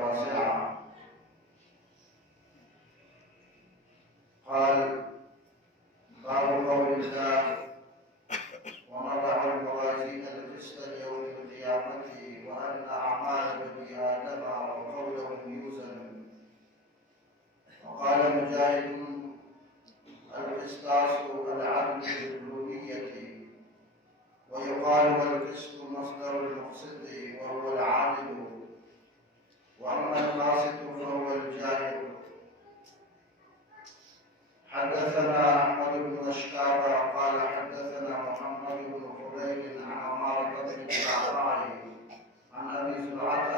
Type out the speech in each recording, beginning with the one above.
واسعة. قال: باب قول الله: ونضع الموازين القسط ليوم القيامة وأن أعمال بني آدم وقولهم يوزن. وقال مجاهد: القسطاس العدل بالألوهية، ويقال والقسط مصدر المقسط وهو العادل، وأما القاسط فهو الجاهل. حدثنا أحمد بن أشكاب قال حدثنا محمد بن خبيب عن عمارة بن الشعراء عن أبي زرعة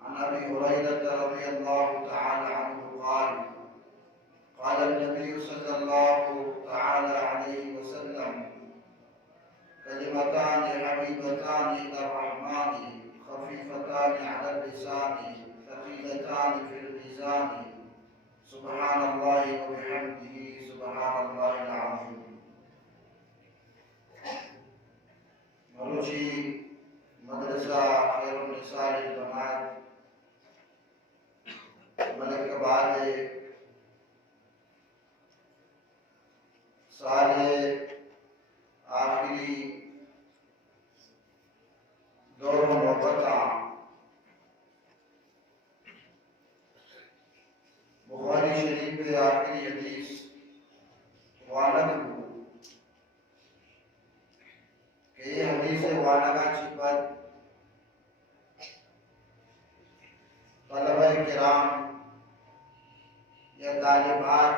عن أبي هريرة رضي الله تعالى عنه قال: قال النبي صلى الله تعالى عليه وسلم: كلمتان حبيبتان إلى الرحمن خفيفتان على اللسان ثقيلتان في الميزان سبحان الله وبحمده سبحان الله العظيم. مروچی مدرسہ خیر النساء للبنات ملک آباد سال آخری دور محبت بخاری شریف کے آخری حدیث وانگ کہ یہ حدیث وانگا چھپت طلبہ کرام یا طالبات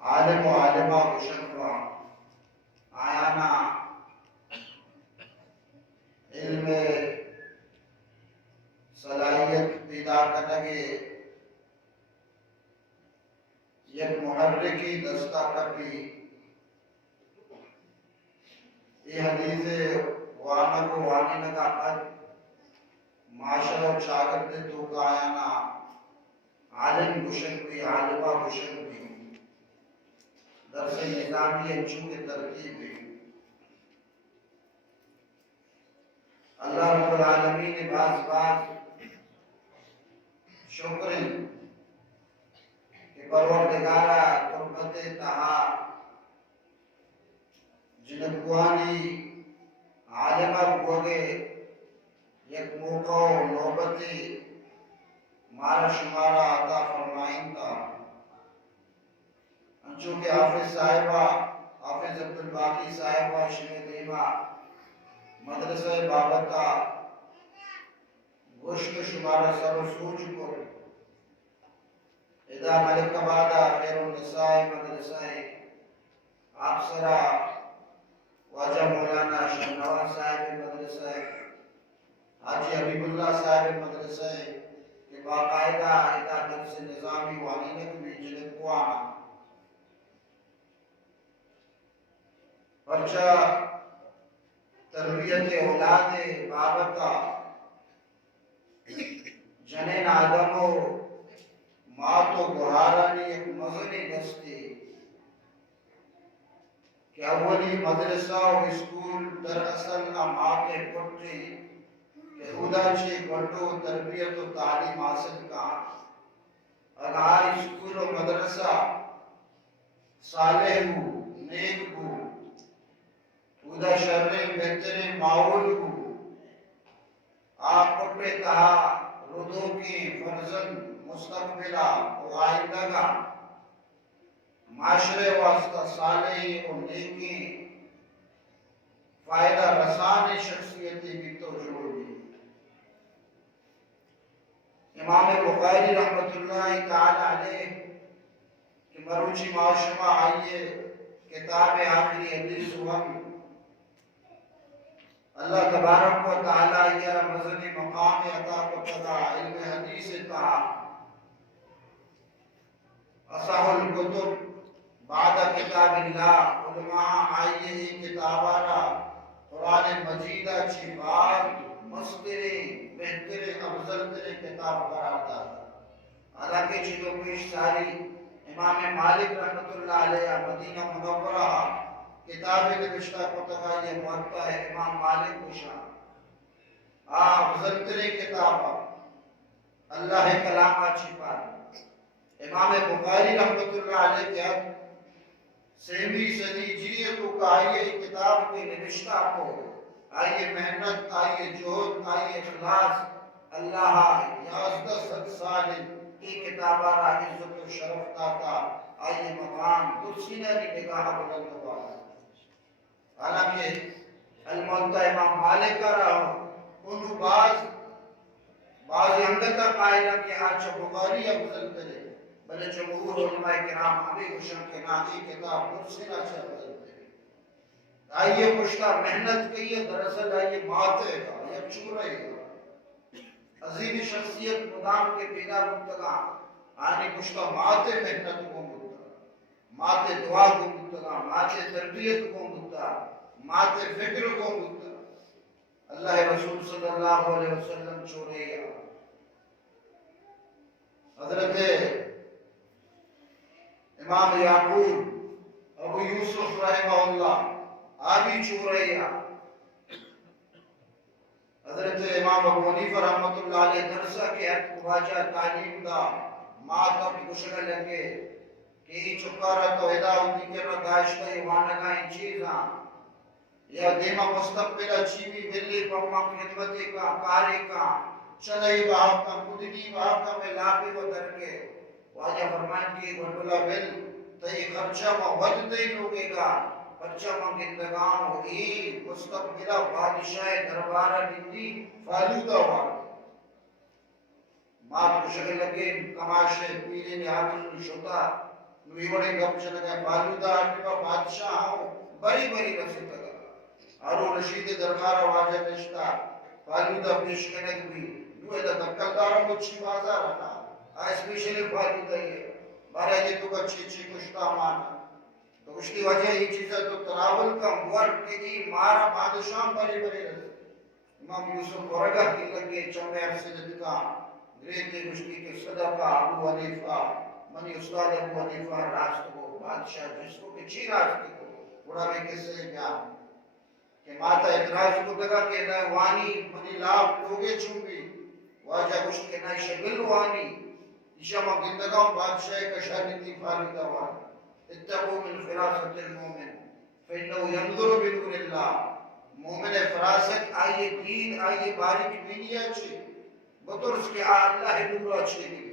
عالم و عالمہ مشرفہ آیانا علم صلاحیت پیدا کرنے یک محرکی دستہ کبھی یہ حدیث وانگ و وانی نگا قد معاشر و شاگرد تو کا آیانا عالم گشن بھی عالمہ گشن بھی درس نظامی انچوں کے ترتیب بھی اللہ رب العالمین نے بعض شکرن کہ پروردگارہ قربت تہا جنگوانی عالمہ گوگے یک موقع و نوبتی مارا شمارا عطا فرمائن تا چونکہ حافظ صاحبہ حافظ عبدالباقی صاحبہ شمع دیمہ مدرسہ بابتا گوشت شمارہ سر و سوچ کو ادا ملک آبادہ خیر النساء مدرسہ آفسرہ واجہ مولانا شہنواز صاحب مدرسہ حاجی حبیب اللہ صاحب مدرسہ کہ باقاعدہ ادا درس نظامی وانینک بھی جنب کو آنا بچہ تربیت اولاد بابتا جنین آدم و مات و گہارانی ایک مغنی دستی کہ اولی مدرسہ و اسکول در اصل ماں کے پٹی کہ خدا چھے گھٹو تربیت و تعلیم حاصل کا اگر اسکول و مدرسہ صالح ہو نیک ہو خدا شر بہترین ماحول ہو آپ پٹے کہا ردو کی فرزن مستقبلہ و آئندہ کا معاشرے واسطہ صالح و نیکی فائدہ رسان شخصیتی بھی تو جوڑ دی. امام بخاری رحمت اللہ تعالی علیہ کہ مروچی معاشمہ آئیے کتاب آخری حدیث ہم اللہ تبارک و تعالی یہ مذہبی مقام عطا کو تدا علم حدیث تا اصح الکتب بعد کتاب اللہ علماء آئیے ہی کتابارا قرآن مجیدہ اچھی بات مستری بہتری افضل تری کتاب قرار داتا حالانکہ چیزوں پیش ساری امام مالک رحمت اللہ علیہ مدینہ منورہ کتاب نوشتہ کو تکا یہ موقع ہے امام مالک کو شان افضل تری کتاب اللہ کلام اچھی بات امام بخاری رحمت اللہ علیہ کے حد سیمی صدی جیتوں کا آئیے کتاب کے نوشتہ کو آئیے محنت آئیے جہد آئیے اخلاص اللہ 11 سال کی کتاب آرہا عزت و شرف داتا آئیے مقام درسینری نگاہ بلند ہوا حالانکہ الموتہ امام مالک کا رہا انہوں بعض انگتہ قائلہ کہ آج بخاری افضل کرے بلے جمہور علماء کرام ابھی گشن کے نامی کتاب درسینہ سے افضل کرے آئیے پشتہ محنت کیے دراصل آئیے ماتے گا یا چورے گا عظیم شخصیت مدام کے پیدا مبتگا آنے پشتہ ماتے محنت کو مبتگا ماتے دعا کو مبتگا ماتے تربیت کو مبتگا ماتے فکر کو مبتگا اللہ رسول صلی اللہ علیہ وسلم چورے گا حضرت امام یعقوب ابو یوسف رحمہ اللہ آبی چورے گا حضرت امام ابو حنیفہ رحمت اللہ علیہ درسہ کے حد کو باجہ تعلیم دا ماتا بھی گشنہ لگے کہ ہی چکارہ تو ہدا ہوتی کرنا داشتہ ہی وانگائیں چیزاں یا دیمہ مستقبل اچھی بھی ملی پاما خدمتی کا کاری کا چلئی باہم کا مدنی باہم کا میں لاپی و درکے واجہ فرمائن کی گھنڈولا بل تئی خرچہ محبت دئی لوگے گا خرچہ مگندگان ہوئی مستقبل بادشاہ دربارہ نندی فالودہ وارد ماں کو شکل لگے کماشے پیلے نے آتن شتا نوی بڑے گپ چلگے فالودہ آٹھوا بادشاہ ہوں بڑی بڑی رسی تگا ہارو رشید دربارہ واجہ نشتا فالودہ پیش کنک بھی نوے دا دکلداروں مچھی بازار رہنا اسپیشلی فالودہ یہ بارہ یہ تو کا چیچی کشتا مانا تو اس کی وجہ یہ چیزیں تو تراول کا مورد کے کی مارا بادشاہ بڑے بڑے رہے امام یوسف ورگا کی لگے چومے عرصے کا گریتے گشتی کے صدقہ ابو حنیفہ منی استاد ابو حنیفہ راست کو بادشاہ جس کو کچھی راستے کو بڑا میں کس سے بیان کہ ماتا اتراج کو دگا کہ وانی منی لاپ لوگے چوبی واجہ گشت کے نائشہ بلوانی اشامہ گندگاں بادشاہ کا شاہدی فالدہ وانی اتقوا من فراست المومن فإنه ينظر بنور اللہ مومن فراست آئیے دین آئیے باریک بینی اچھے بطرس کے اللہ نور اچھے نہیں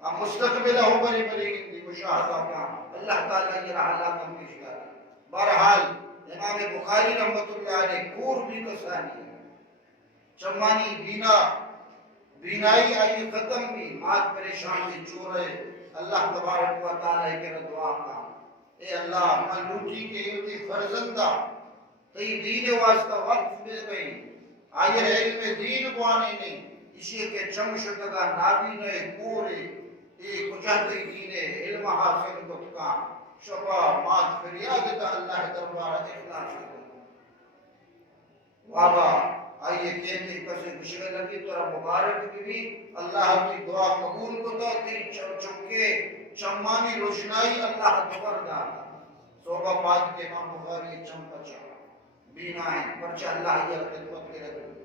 مستقبلہ ہو بری بری گندی مشاہدہ کا اللہ تعالیٰ یہ رحالہ کمیش کر بہرحال امام بخاری رحمت اللہ علیہ کور بھی کسانی چمانی بینائی آئی ختم بھی مات پریشان بھی چورے اللہ تبارک و تعالیٰ کے دعا کا اے اللہ ملوٹی کے یوتی فرزندہ تی دین واسطہ وقف مل گئی آئیر علم دین بوانے نہیں اسی کے چمشدگا نابینے پورے ایک کچھتے دینے علم حاصل کتکا شفا مات فریاد تا اللہ دربارہ اخلاص کرو وابا آئیے کہتے کسے گشگے لگی ترہ مبارک بھی اللہ کی دعا قبول کو تو تیری چمکے چمانی روشنائی اللہ دور داتا صحبہ پاک کے امام بخاری چمکا چاہا بینائیں پرچہ اللہ یہ خدمت کے رکھے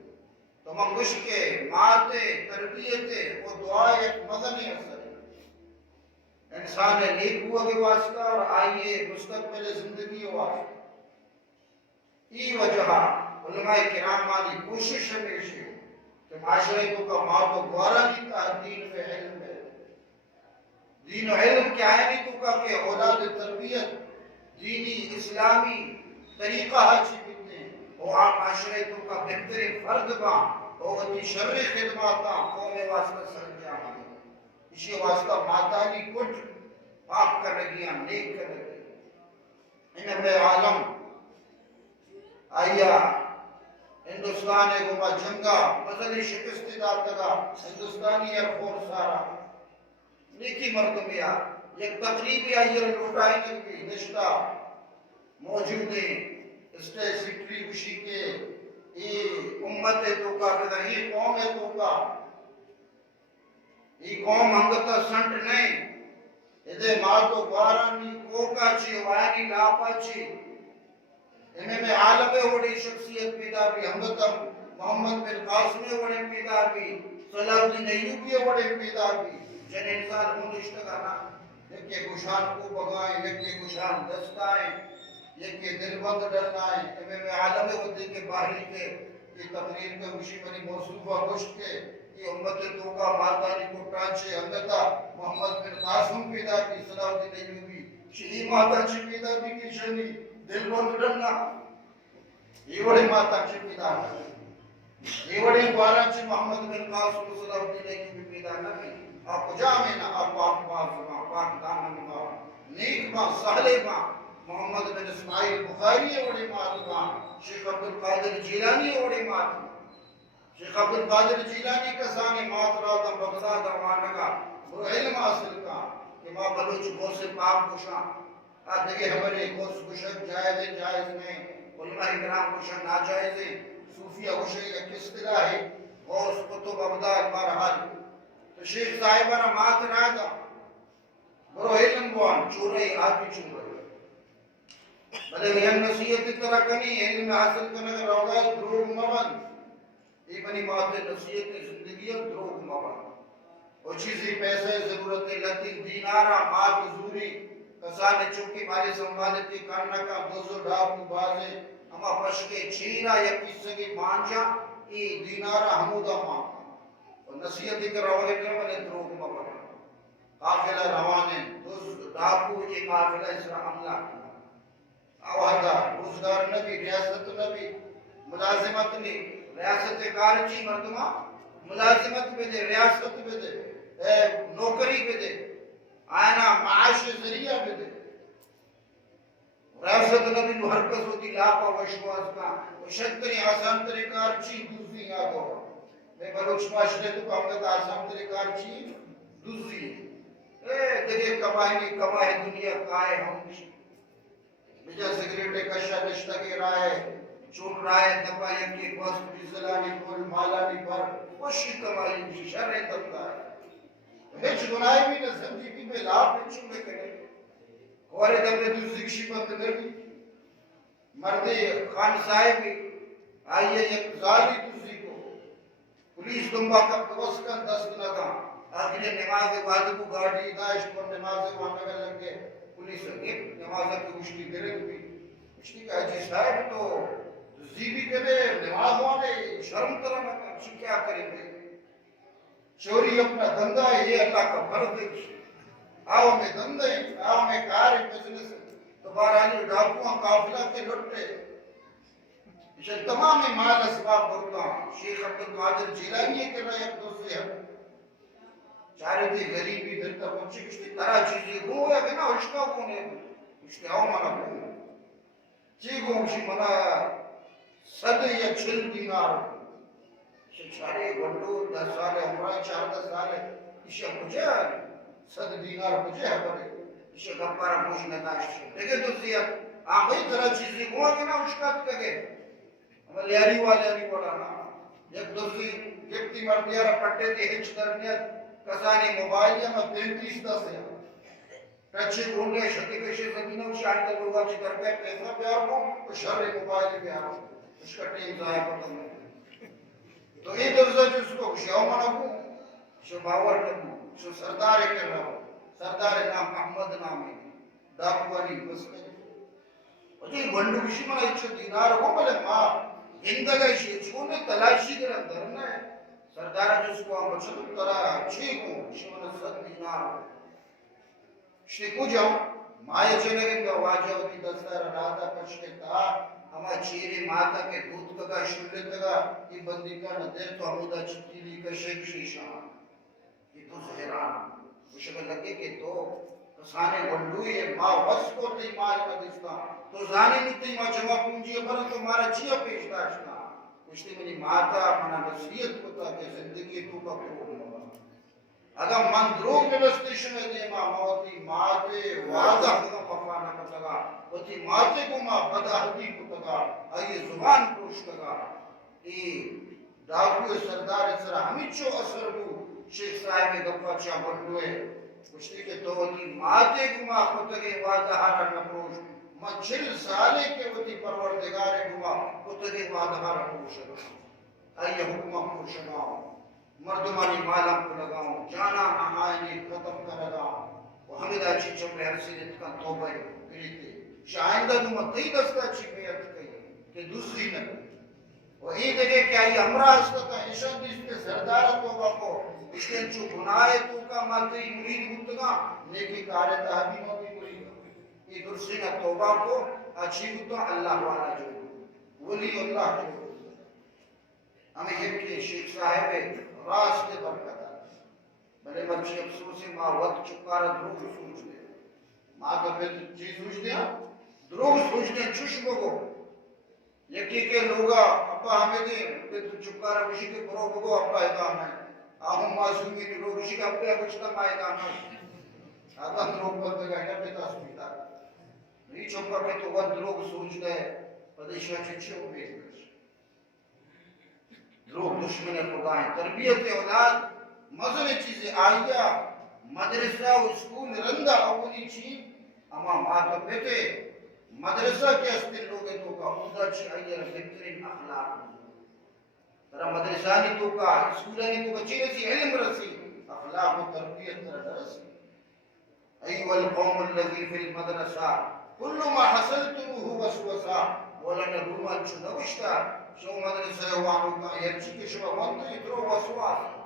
تو منگوش کے ماتے تربیتے وہ دعا ایک مدنی اثر ہے انسان نیک ہوا کے واسطہ اور آئیے مستقبل زندگی واسطہ ای وجہ علماء کرام والی کوشش ہمیشہ کہ معاشرے کو کا ماں کو گوارا نہیں تھا دین و علم ہے دین و علم کیا ہے نہیں تو کا کہ اولاد تربیت دینی اسلامی طریقہ حاچی بنتے ہیں وہ آپ معاشرے کو کا بہتر فرد با وہ اتی شر خدماتا قوم واسطہ سرجام ہے اسی واسطہ ماتانی کٹ پاک کر رہی ہیں نیک کر رہی ہیں انہیں بے عالم آئیا ہندوستان ہے گوبا جنگا مزلی شکستی دار تگا ہندوستانی ایئر فورس سارا نیکی مردمیا یک تقریبی آئیر لوٹائی نگی نشتہ موجود ہیں اسٹے سیکٹری گوشی کے ای قوم ہنگتا سنٹ نہیں ادے ماتو گوارانی کوکا چی وانی لاپا چی انہیں میں عالم وڑی شخصیت پیدا بھی ہنگتا محمد بن قاسم وڑی پیدا بھی صلاح الدین ایوبی وڑی پیدا بھی جن انسان مونشتگا نا یکی گشان کو بگائیں یکی گشان دستائیں یکی دل بند ڈرنائیں انہیں میں عالم وڑی کے باہری کے یہ تقریر کے وشی بنی موصوفہ گشت کے یہ امت تو کا ماتانی کو ٹانچے انگتا محمد بن قاسم پیدا کی صلاح الدین ایوبی شہی ماتا چی پیدا بھی کی شنی دل بند ڈرنا یہ بڑی ماتا چی پیدا کی یہ بڑی بارا چی محمد بن قاسم صلاح الدین ایوبی پیدا نبی آپ جامعنا آپ پاک پاک دامن نیک ماں سہلے ماں محمد بن اسماعیل بخاری وڑی ماں شیخ عبدالقادر جیلانی وڑی ماں شیخ عبدالقادر جیلانی کسانی ماتراتا بغداد وانگا وہ علم حاصل کا کہ ماں بلوچ گوسے پاک گوشاں آدھگے ہمارے گوس گوشک جائز جائز نہیں علماء اکرام گوشن ناجائز صوفیہ گوشے یا کس طرح ہے غوث قطب عبدال بارحال تو شیخ صاحبانا ماتراتا برو علم بوان چورے آدھی چورے بلے یہ نصیحت طرح کنی علم حاصل کرنے کا روگا دروگ مبن یہ بنی بات نصیحت زندگی دروگ مبن وہ چیزی پیسے ضرورت لتی دینارہ مال حضوری کسانے چونکہ مالی سنبھالتی کرنا کا دوزو ڈاکو بازے اما پشکے چیرہ یا کسی کی مانچا ای دینارہ حمودہ ماں اور نصیحت کر روگے کرنے دروگ مبن قافلہ روانے دوزو ڈاکو یہ قافلہ اس رحم اللہ آوہدہ روزگار نبی ریاست نبی ملازمت نہیں ریاست کارچی مردمہ ملازمت پہ دے ریاست پہ دے نوکری پہ دے آئینا معاش ذریعہ پہ دے ریاست نبی نو حرکت ہوتی لاپا وشواز کا شکتری آسان طریقار چی دوزی آگو میں بلوچ معاشرے تو کہوں گا آسان طریقار چی دوزی دیکھے کمائی کمائی دنیا کائے ہم بجا سگریٹے کشا نشتہ کی رائے چون رائے دبائی کی گوست ڈیزلانی کول مالانی پر وشی کمائی بھی شر دبتا ہے ہیچ گناہی بھی نہ زندگی میں لاپ پچھو میں کرے اور دبے دوسری کشی بند نبی مردی خان صاحبی آئیے یک ظالی دوسری کو پولیس دنبا کب دوسکن دست نہ تھا آخری نماز واجب کو گاڑی داشت پر نماز وہاں لگ گئے پولیس نمازہ کی مشکل کرے بھی مشکل کہ حجی صاحب تو زیبی کرے نماز وانے شرم طرح نہ اچھی کیا کریں گے چوری اپنا دندہ ہے یہ اللہ کا برد ہے آؤ میں دندہ ہے آؤ میں کار ہے بزنس تو بارانی ڈاکوان قافلہ کے لٹے اسے تمام مال اسباب بھرتا شیخ عبدالقادر جیلانی کر رہا ہے ایک دوسرے ہم چارے تھے غریبی دھرتا پہنچے کشتی طرح چیزیں گو ہے کہ نا اشکا کونے کشتی آؤ منا کو چی گو کشی منا صد یا چھل دینار اسے چارے گھنٹو 10 سالے عمرہ 4-10 سالے اسے مجھے صد دینار مجھے ہے بڑے اسے گپارا موش نداشت دیکھے تو زیاد آنگئی طرح چیزیں گو ہے کہ نا اشکا کگے ہمیں لیاری والیاری بڑا نا یک دوسری گفتی مردیارہ پٹے تھی ہچ درنیت کسانی موبائل یا میں 35-10 ہے ٹچے گھونگے شتی کشی زمینوں شاہد لوگا چی در پہ پیسہ پیار ہوں تو شر موبائل پیار ہوں اس کا ٹیم ضائع کرتا ہوں تو ایک درزہ جس کو شیعہ منہ ہوں شو باور کرنا شو سردار کر رہا ہوں سردار نام محمد نامی ڈاکوانی بس میں اور یہ گھنڈو کشی منہ اچھو دینار ہوں بلے ماں ہندگا شیعہ چھونے تلاشی کر اندر ہے سردار جس کو ہم بچھو طرح چھے کو شیعہ 100 دینار شیعہ کو جاؤ مائے چلے گا واجہ ہوتی دستار راتا پچھتے تا ہما چیرے ماتا کے دودھ کا شلت کا یہ بندی کا ندر تو حمودہ چکیلی کا شک شیشان یہ تو زہران مشکل لگے کہ تو کسانے گھنڈوئی ہے ماں وس کو تی مال کا دستا تو زانے نیتی ماں چما پونجی پر تو مارا چیا پیش داشتا کشتی منی ماتا منا نصیحت ہوتا کہ زندگی تو کا پروگ ہوگا اگر من دروگ نوستیشن دے ماں موتی ماتے وعدہ خدا پفانا کتگا وتی ماتے کو ماں بداہدی کتگا آئیے زبان پروش کتگا ای ڈاکو سردار اسرا ہمیں چو اثر ہو شیخ صاحب گپا چا بڑھوئے کشتی کے توتی ماتے گما خطگے وادہارا نپروش من 6 سالے کے وطی پروردگار گما خطگے وادہارا پروش آئیے حکمہ پروشناؤں مردمانی مالا کو لگاؤں جانا آئینی ختم کر لگاؤں وہ حمیدہ چیچوں میں ہر سیدت کا توبہ گریتے شاہندہ نمہ تی دستا چی بیعت کئی کہ دوسری نہ وہ ای دیکھے کہ آئی امرہ ہستتا اشان دیس کے سردارہ توبہ کو اس کے انچو گناہ تو کا مالتی مرید گتگا نیکی کارے تحبی موتی مرید یہ دوسری نہ توبہ کو اچھی گتا اللہ والا جو ولی اللہ جو ہمیں یہ کہ شیخ صاحب راستے برکت آئی بلے بچے افسوسی ماں وقت چکارا دروگ سوچ دے ماں تو پھر چیز سوچ دیا دروگ سوچ دے چشم کو یکی کے لوگا اپا ہمیں دے پھر چکارا بشی کے برو بگو اپا ادام ہے آہم معصومی دروگ بشی کا اپیا کچھتا ماں ادام ہے آتا دروگ پر دے گا انہا پیتا سوچتا نہیں چکا پہ تو وہ دروگ سوچ دے پدیشہ چچے امید کرش دروگ دشمن خدا ہیں تربیت اولاد مزل چیزیں آئیا مدرسہ و اسکول رندہ اولی چیز اما ماتا پیتے مدرسہ کے استر لوگے تو کا خدا چی آئیا بہترین اخلاق ترہ مدرسانی تو کا اسکولانی تو کا چیزیں سی علم رسی اخلاق و تربیت ترہ رسی ایوہ القوم اللذی فی المدرسہ کل ما حسلتموہ وسوسا مولانا رومان چنوشتا شو مدرسہ وانو کا یرچی کے شما وانتو اترو وسواس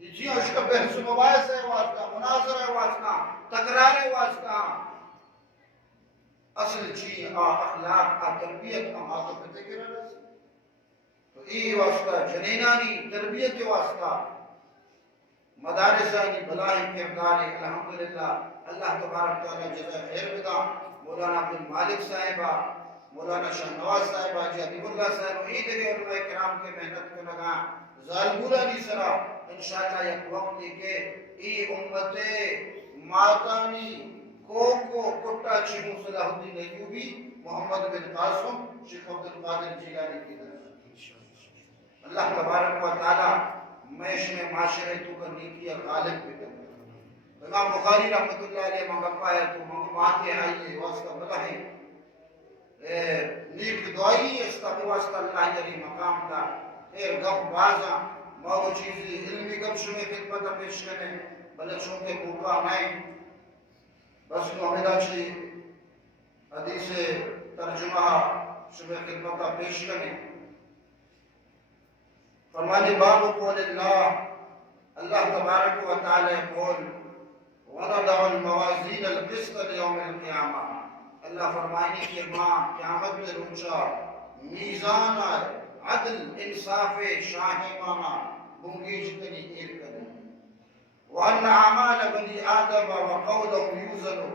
یہ جی اس کا بحث مباحث ہے واسطہ مناظر ہے واسطہ تقرار ہے واسطہ اصل چیز اخلاق تربیت ہمارا پتے کے رہا تو ای واسطہ جنینانی تربیت واسطہ مدارسانی بلائی کرداری الحمدللہ اللہ تبارک تعالی جزا خیر بدا مولانا عبد المالک صاحبہ مولانا شاہ نواز صاحبہ جی حبیب اللہ صاحبہ ای دیکھے علماء کرام کے محنت کو لگا ظالمولا نہیں سرا انشاءاللہ یک وقت دیکھے ای امت ماتانی کو کٹا چیمو صلاح الدین ایوبی محمد بن قاسم شیخ عبد القادر جیلانی کی طرف اللہ تبارک و تعالی معیش میں معاشرے تو کا نیکی غالب پیدا امام بخاری رحمت اللہ علیہ مغفا ہے تو مغفاتے آئیے واسطہ بلا ہے نیک دعائی استقی واسطہ اللہ یری مقام کا ایر گپ بازا ماو چیزی علمی گپ شمی خدمت پیش کرنے بلے چونکہ موقع نہیں بس محمدہ چی حدیث ترجمہ شمی خدمت پیش کرنے فرمانی باب قول اللہ اللہ تبارک و تعالی قول وَنَضَعُ الْمَوَازِينَ الْقِسْطَ لِيَوْمِ الْقِيَامَةِ اللہ فرمائنی کہ ماں قیامت میں روچا میزان عدل انصاف شاہمانہ بنگی جتنی ایر کریں وَأَنَّ عَمَالَ بَنِي آدَمَ وَقَوْلَهُ يُوزَنُ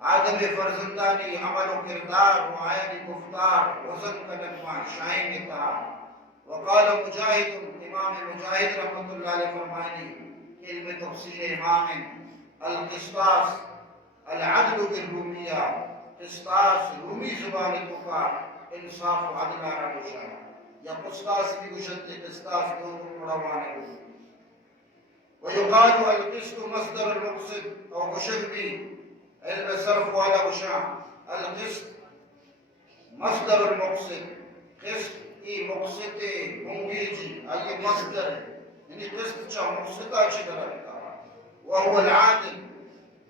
آدم فرزندانی عمل و کردار و آیت گفتار وزن کا نقمہ شاہین کی طرح وقال مجاہد امام مجاہد رحمت اللہ علیہ فرمائنی علم تفسیر امام القسطاس العدل بالرومیہ قسطاس رومی زبانی تو کا انصاف و عدل آرہ گوشا یا قسطاس بھی گوشتی قسطاس دونوں پڑھوانے گوشا ویقال القسط مصدر المقصد او گوشت بھی علم صرف والا گوشا القسط مصدر المقصد قسط ای مقصد مونگی جی آئیے مصدر ہے یعنی قسط چاہ مقصد آچی طرح لکھا وہو العادل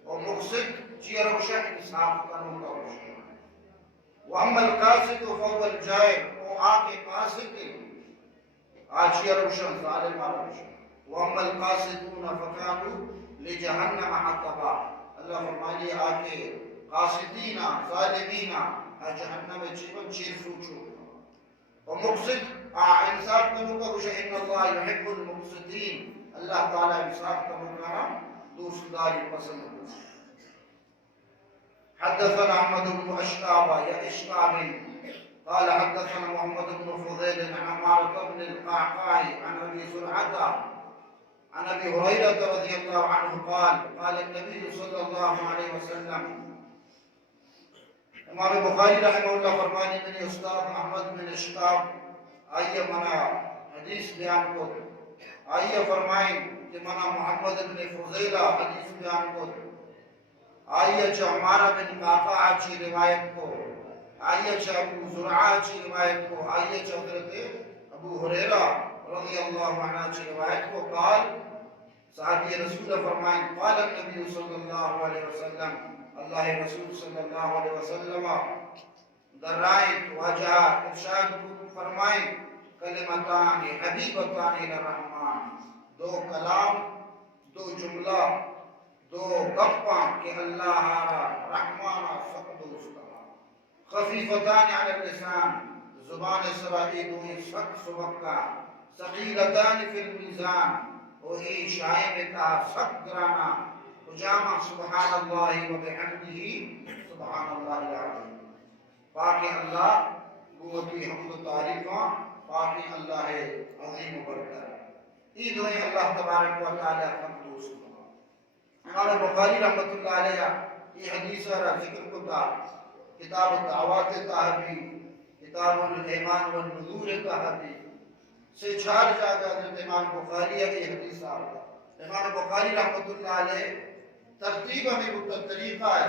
و مقصد چی روشا انصاف قانون کا روشا وَأَمَّا الْقَاسِدُ فَهُوَ الْجَائِرُ او آکے قاسد آچی روشا ظالم روشا وَأَمَّا الْقَاسِدُونَ فَكَانُوا لِجَهَنَّمَ حَطَبًا اللہ فرمانی آکے قاسدینہ ظالمینہ جہنم چیمن چیر سوچو ومقصد انصاف کرو کا کچھ ان اللہ یحب المقصدین اللہ تعالی انصاف کرو کا دوست داری پسند حدثنا احمد بن اشقاب یا اشقاب قال حدثنا محمد بن فضيل عن عمارة بن القعقاع عن ابي زرعة عن ابي هريرة رضي الله عنه قال قال النبي صلى الله عليه وسلم امام بخاری رحمہ اللہ فرمانی میں نے استاد احمد بن اشقاب آئیے منا حدیث بیان کو آئیے فرمائیں کہ منا محمد بن فضیلہ حدیث بیان کو، آئیے چھ عمارہ بن قعقاع چی روایت کو، آئیے چھ ابو زرعہ چی روایت کو، آئیے چھ حضرت ابو ہریرہ رضی اللہ عنہ چی روایت کو، قال صحابی رسول فرمائیں قال النبی صلی اللہ علیہ وسلم، اللہ رسول صلی اللہ علیہ وسلم درائت وجہ ارشاد فرمائیں کلمتان حبیبتان الرحمن، دو کلام، دو جملہ، دو گپاں کہ اللہ رحمانہ سخت دوستا، خفیفتان علی اللسان، زبان سرائی دوئی سخت سبکا، ثقیلتان فی المیزان، وہی شائع کا سخت گرانا، اجامہ سبحان اللہ و بحمدہ سبحان اللہ العظیم، پاک اللہ قوتی حمد و تعریفاں، پاک اللہ عظیم و برکت، یہ دوئے اللہ تبارک و تعالی حمد و سبحان۔ امام بخاری رحمت اللہ علیہ یہ حدیث را ذکر کتا کتاب الدعوات تحبی، کتاب الایمان والنذور تحبی سے چھار جاگا حضرت امام بخاری کی حدیث آرہا۔ امام بخاری رحمت اللہ علیہ ترتیب ہمیں بکتا طریقہ ہے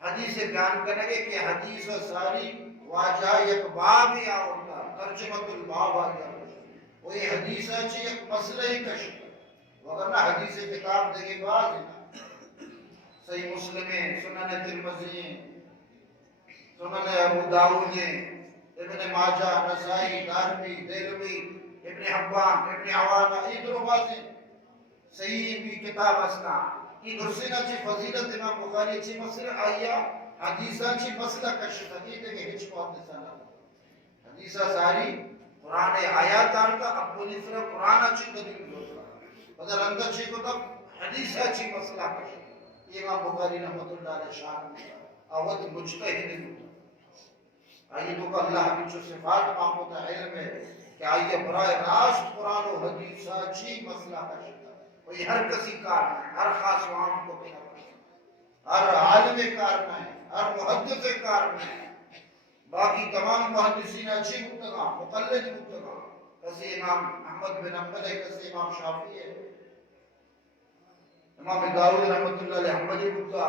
حدیث بیان کرنے کے کہ حدیث ساری واجہ یک باب ہی آورتا، ترجمت الباب آگیا، وہی حدیث اچھی ایک مسئلہ ہی کشتا، وگرنہ حدیث کتاب دے کے بعد صحیح مسلم، سنن ترمذی، سنن ابو داؤد، ابن ماجہ، نسائی، دارمی، دیلوی، ابن حبان، ابن عوانہ، یہ دو بازیں صحیح بھی کتاب اسنا، یہ درسینہ چی فضیلت امام بخاری چی مسئلہ آیا، حدیثہ چی مسئلہ کشتا، یہ دیکھے ہچ بہت نسانہ حدیثہ ساری قرآن آیات آرتا، ابو نفر قرآن چی دلیل دوسرا، بدر اندر چی کو تب حدیثہ چی مسئلہ کشتا، یہ امام بخاری رحمت اللہ علیہ شان میں آوت مجتہد ہوتا۔ آئیے تو کہ اللہ کی جو صفات ماموت علم ہے کہ آئیے براہ راست قرآن و حدیثہ چی مسئلہ کشتا، وہی ہر کسی کارنا ہے، ہر خاص وہاں کو بنا ہر عالم کارنا ہے، ہر محدث کارنا ہے، باقی تمام محدثین اچھی مبتغا، مقلد مبتغا، کسی امام احمد بن حنبل ہے، کسی امام شافعی ہے، امام داؤد رحمت اللہ علیہ حنبلی مبتغا،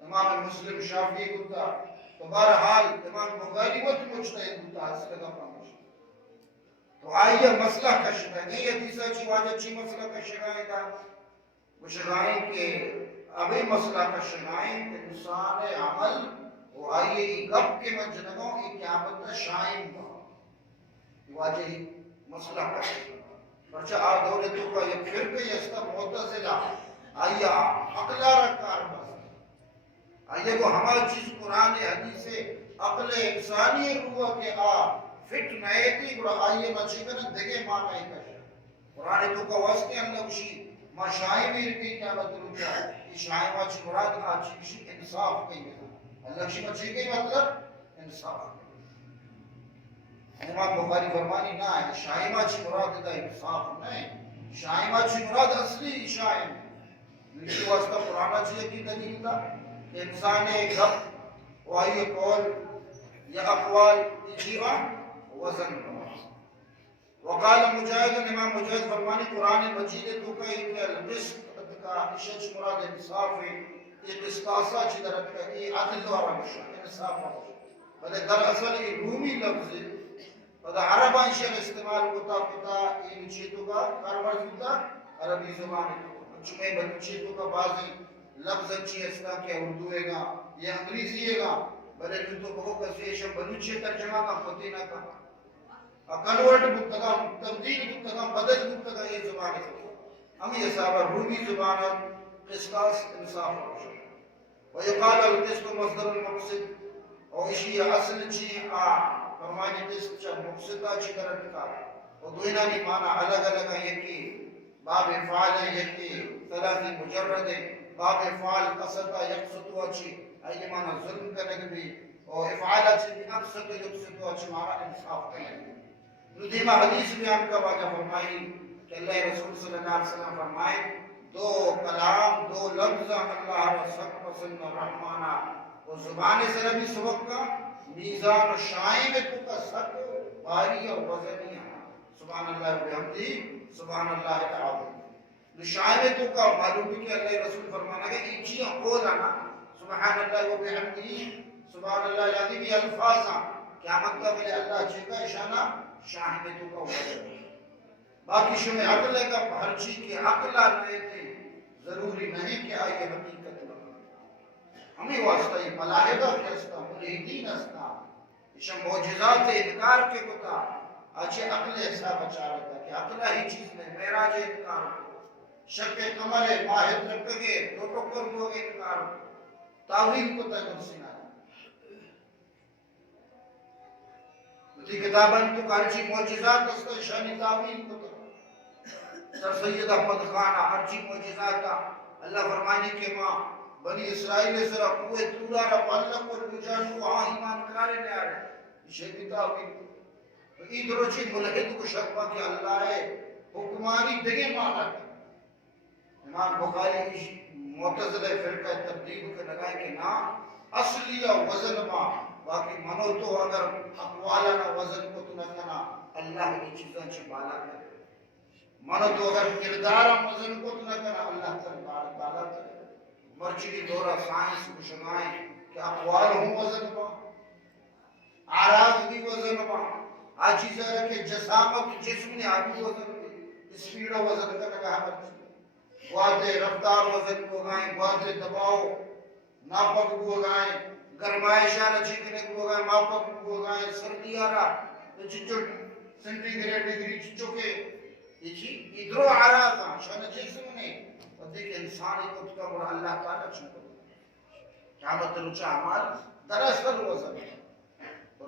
امام مسلم شافعی مبتغا، تو بہرحال امام بخاری وہ مجتہد مبتغا اس لگا پامش۔ تو آئیے مسئلہ کشتا ہے، یہ حدیثہ چی واجہ چی مسئلہ کشگائیں تھا، وہ شگائیں کہ ابھی مسئلہ کشگائیں انسان عمل وہ آئیے ہی گب کے مجنگوں یہ قیامت شائم با یہ واجہ ہی مسئلہ کشگائیں، پرچہ آدھولے تو کا یہ فرق یستا معتزلہ آئیے عقلہ رکار بس، آئیے کو ہمارا چیز قرآن حدیث عقل انسانی روح کے فٹ نئے تھی، اور آئیے مچھکن دگے مانا ہی کشا قرآن تو کا واسطے اللہ کشی ما شائم ہی رکی قیامت روچا یہ شائم آچی مراد آچی کشی انصاف کئی ہے، اللہ کشی مچھی کئی مطلب انصاف کئی۔ امام بخاری فرمانی نہ ہے شائمہ چی مراد دا انصاف نہیں، شائمہ چی مراد اصلی شائم نشی واسطہ قرآن چیئے کی دلیل دا کہ انسان گھب و آئیے قول یا اقوال اجیوہ وزن وقال مجاہد، امام مجاہد فرمانی قرآن مجید تو کا القسط کا اشج مراد انصاف ہے، یہ قسطاسہ چی درد کا یہ عدل دوارا مشاہ انصاف ہے، بلے در اصل یہ رومی لفظ ہے، بلے عربان شہر استعمال ہوتا پتا یہ نچیتوں کا کاربر ہوتا عربی زبان ہے، چکے بنچیتوں کا بعضی لفظ اچھی اس کا کہ اردو ہے گا یا انگریزی ہے گا، بلے جو تو کہو کسیشم بنچی ترجمہ کا ہوتی نہ کا کنورٹ مبتدا تبدیل مبتدا بدل مبتدا یہ زبان ہے، ہم یہ صاحب رومی زبان قسطاس انصاف ہے، ویقال القسط مصدر المقصد اور اسی اصل چی فرمانی قسط چا مقصدہ چی کرت کا اور دوئنانی معنی الگ الگ ہے، یکی باب فعال ہے، یکی ثلاثی مجرد ہے، باب فعال قصدہ یقصدو اچھی ایلی معنی ظلم کرنے بھی، اور افعال اچھی بھی اقصد یقصدو اچھی معنی انصاف کرنے بھی۔ ندیمہ حدیث بیان کا واجہ فرمائی کہ اللہ رسول صلی اللہ علیہ وسلم فرمائے دو کلام دو لفظ اللہ رسک پسند رحمانہ وہ زبان سے ربی سبق کا میزان و شائم تو کا سک باری اور وزنیہ سبحان اللہ و بحمدہ سبحان اللہ العظیم. شاعر تو کا معلوم ہے کہ اللہ رسول فرمانا کہ یہ چیز قول آنا سبحان اللہ و بحمدہ سبحان اللہ العظیم یہ الفاظ ہیں قیامت کا بلے اللہ چیکا اشانہ شاہد تو کا وجہ باقی شمع عقل کا ہر چیز کے عقل آنے تھے ضروری نہیں کہ آئیے حقیقت لگا ہمیں واسطہ یہ ملاحدہ کیستا ملیدین استا اشم معجزات انکار کے کتا آچے عقل ایسا بچا رہتا کہ عقلہ ہی چیز میں میراج انکار کو شک کمرے ماہد رکھگے دو ٹکر کو انکار تاویل کو تیمر سنا کتابن تو کارچی معجزات استا شانی تاویل کو سر سید احمد خانہ ہرچی معجزات اللہ فرمانی کے ماں بنی اسرائیل سرا قوے تورا را پالک اور بجان کو ہاں ایمان کارے لے آرے یہ کتاب تو عید روچی ملحد کو شکوا کہ اللہ ہے حکمانی دگے مانا ہے امام بخاری معتزلہ فرقہ تبدیل کے لگائے کہ نا اصلیہ وزن ماں باقی منو تو اگر اقوالانا وزن کو تو نکنا اللہ کی چیزیں چی بالا کرے منو تو اگر کردارا وزن کو تو نکنا اللہ تعالی بالا کرے مرچی کی دورہ سائنس کو شنائیں کہ اقوال ہوں وزن ماں آراز بھی وزن ماں آج چیزیں رکھے جسامت جسم نے آبی وزن بھی اسپیڈ وزن کا نگاہ مرچی گواتے رفتار وزن کو گائیں گواتے دباؤ ناپک کو گائیں گرمائشہ رچی کنے کو گائیں ماپک کو گائیں سردی آرہ تو چچو سنٹی گریڈ ڈگری چچو کے یہ چیز ادھرو آراز ہیں شان جسم نے اور دیکھ انسانی کو تکبر اللہ تعالیٰ چھوڑ قیامت رچہ عمال دراصل وزن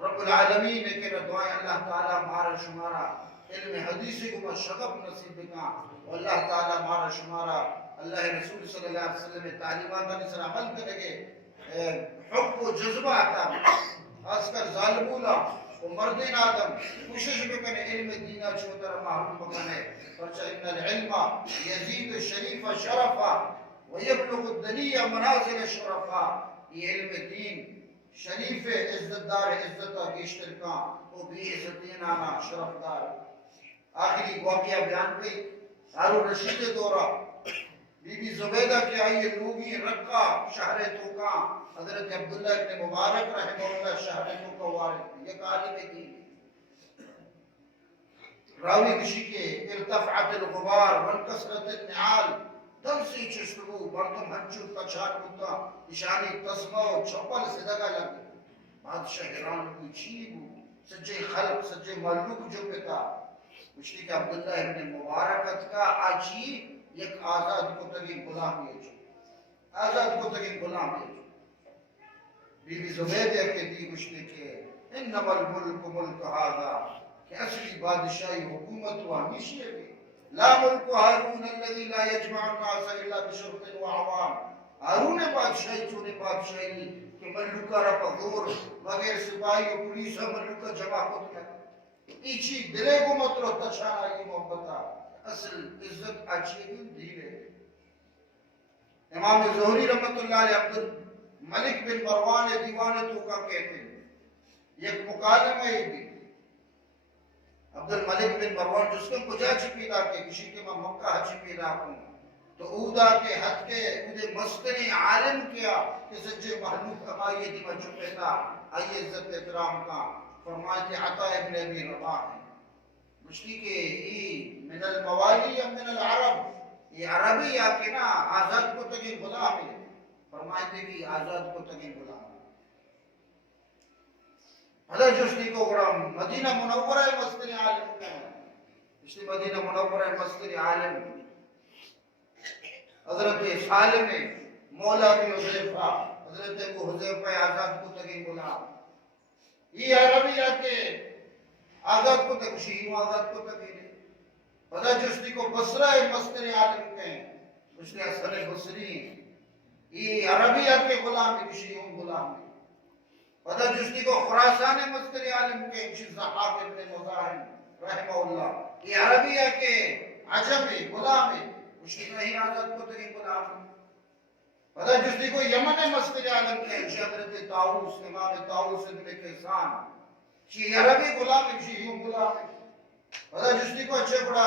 رب العالمین نے کہ دعائیں اللہ تعالیٰ مارا شمارا علم حدیثی کو شغب نصیب کا اللہ تعالیٰ مارا شمارا اللہ رسول صلی اللہ علیہ وسلم تعلیمات نے سر عمل کرے گے حب و جذبہ آتا خاص کر ظالمولا و مردین آدم کوشش بکنے علم دینہ چھوٹر محروم بکنے فرچہ ان العلم یزید شریف شرفا ویبلغ الدنیا منازل شرفا یہ علم دین شریف عزت دار عزتہ گیشتر کا وہ بھی عزتین آنا شرف دار آخری واقعہ بیان کی ہارون رشید دورہ بی بی زبیدہ کے آئیے لوگی رکھا شہر توکا حضرت عبداللہ ابن مبارک رحمہ اللہ شہر توکا وارد یہ عالم کی راوی کشی کے ارتفعت الغبار وانکسرت النعال دم سی چشتگو بردم ہنچو کچھار کتا اشانی تسمہ و چپل سے دگا لگے بادشاہ حیران کوئی چیبو سجے خلق سجے ملوک جو پتا مشتی کہ عبداللہ ابن مبارکت کا آجی یک آزاد کو تگی غلام یہ جو آزاد کو تگی غلام یہ جو بی بی زبیدہ کے دی مشتی کہ انما الملک ملک حاضا کہ اصلی بادشاہی حکومت و ہمیشی ہے لا ملک ہارون الذي لا يجمع الناس الا بشرط وعوام ہارون بادشاہی چونے بادشاہی کہ ملکہ رپا دور وغیر سپاہی و پولیس ملکہ جمع ہوتا ہے ایچی دلے کو مطلع تچھانا یہ محبتہ اصل عزت اچھی دھیرے امام زہری رحمت اللہ علیہ عبد الملک بن مروان دیوان توکا کہتے ہیں یک مکالمہ یہ بھی عبد الملک بن مروان جس کو کجا چھپیدہ کے کسی کے میں مکہ چھپیدہ ہوں تو اودا کے حد کے اودے مستنی عالم کیا کہ سجے محلوق کمائیے دیمہ چھپیتا آئیے عزت احترام کا فرمائے عطا ابن ابی رباح ہے مشتی کہ یہ من الموالی یا من العرب یہ عربی یا کہ نا آزاد کو تکی غلام ہے فرمائے تھے کہ آزاد کو تکی غلام ہے حضرت جسٹی کو غلام مدینہ منورہ مستری عالم کا ہے مشتی مدینہ منورہ مستری عالم حضرت سالم مولا بھی حضیفہ حضرت ابو حضیفہ آزاد کو تکی غلام یہ عربی یا کہ آزاد کو تک شیعوں آزاد کو تک پتہ جسٹی کو بصرہ مستر عالم کہیں اس نے اصل بصری یہ عربی یا کہ غلام ہے شیعوں غلام ہے پتہ جسٹی کو خراسان مستر عالم کہیں شیخ زحاق ابن مزاحم رحمہ اللہ یہ عربی یا کہ عجم ہے غلام ہے اس کی نہیں آزاد کو تک غلام ہے پتہ جسٹی کو یمن مستر عالم کہیں شیخ حضرت طاؤس امام طاؤس ابن کیسان شیعہ عربی غلام ہے شیعوں غلام ہے هذا جسدي کو اچھے بڑا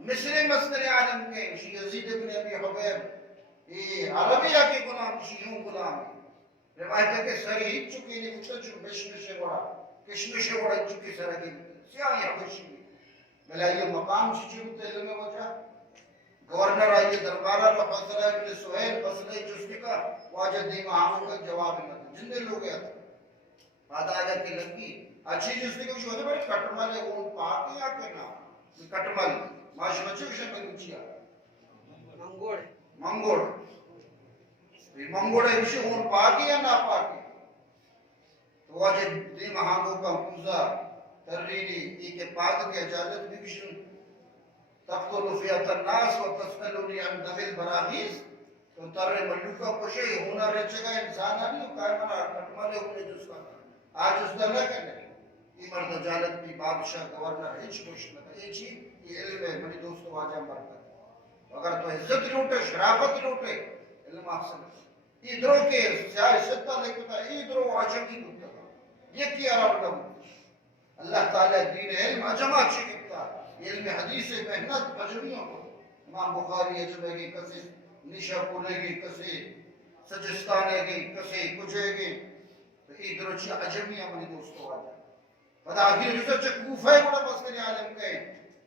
مصری مسکر عالم کے شی یزید بن ابی حبیب یہ عربیہ کے غلام شیعوں غلام روایت ہے کہ سر ہی چکی نہیں کچھ جو بشمش بڑا کشمش بڑا چکی سر کی سیاہ یا خوشی ملا یہ مقام چیچی ہوتے علم میں وجہ گورنر آئیے دربارہ میں فضلہ ابن سہیل فضلہ جسدی کا واجہ دی محاموں کا جواب مدد جندے لوگ گیا تھا بات آ جاتی لگی اچھی جسدی کو شوہدے بڑے کٹمالے وہ پاکی یا کہ نا کٹمال معاش بچے کشن بلوچیا منگوڑ منگوڑ ہے بشی وہ پاکی یا نا پاکی تو واجہ دی محاموں کا موزہ ترینی ایک پاک کی اجازت بھی کشن تقتل فیات الناس و تسألونی عن دم البراغیز تو تر ملوکا پشے ہونا رچے گا انسان آنی ہو کائے منا کٹمالے ہونے جس کا آج اس در نہ کرنے یہ مرد جالت بھی بادشاہ گورنر ہچ کچھ نہ یہ چیز یہ علم ہے منی دوستو واجہ مرد اگر تو عزت لوٹے شرافت لوٹے علم آفسن یہ درو کے سیاستہ لکھتا یہ درو عجمی بودتا یہ کیا رب کا اللہ تعالیٰ دین علم عجم اچھی کتا علم حدیث محنت عجمیوں کو امام بخاری عجمے گی کسی نشا پونے گی کسی سجستانے گی کسی کچھے گی تو یہ درو چی عجمیہ منی دوستو آجا پدا آخر رسل چا کوفہ بڑا مسکن عالم کہیں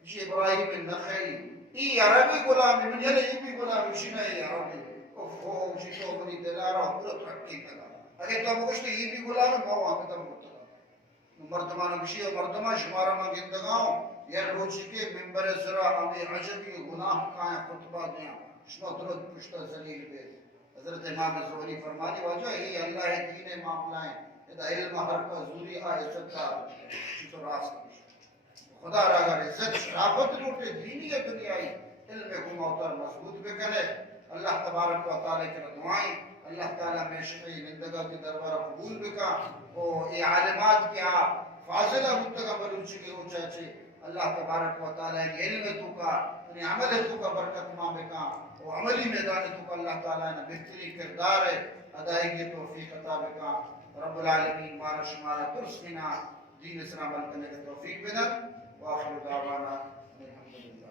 یہ ابراہیم النخعی یہ عربی غلامی من یعنی یہ بھی غلامی شنہ ہے عربی اوہ شکو منی دلارہ پورا ترقی کنا اگر تو مگشتے یہ بھی غلامی مواں میں تم ہوتا مردمان بشی و مردمان شمارا ما گندگاؤں یا روچی کے ممبر سرا ہمیں عجبی گناہ کائیں خطبہ دیا شما درد پشتہ زلیل بے حضرت امام زہری فرمانی واجہ یہ اللہ دین معاملہ ہے یہ علم ہر کا زوری عزت کا چیتو راست خدا را اگر عزت شرافت لوٹے دینی دنیای علم کو موتر مضبوط بکنے اللہ تبارک و تعالی کے دعائیں اللہ تعالیٰ میں شفی نندگا کی دربارہ قبول بکا وہ یہ عالمات کیا فاضلہ متگا بلوچی کے روچا چھے اللہ تبارک و تعالیٰ کی علم تو کا انہیں عمل تو کا برکت ماں بکا وہ عملی میدان تو کا اللہ تعالیٰ نے بہتری کردار ادائیگی توفیق عطا بکا رب العالمین مارا شمارا درس بنا دین اسلام بلکنے کے توفیق بدن وآخر دعوانا الحمدللہ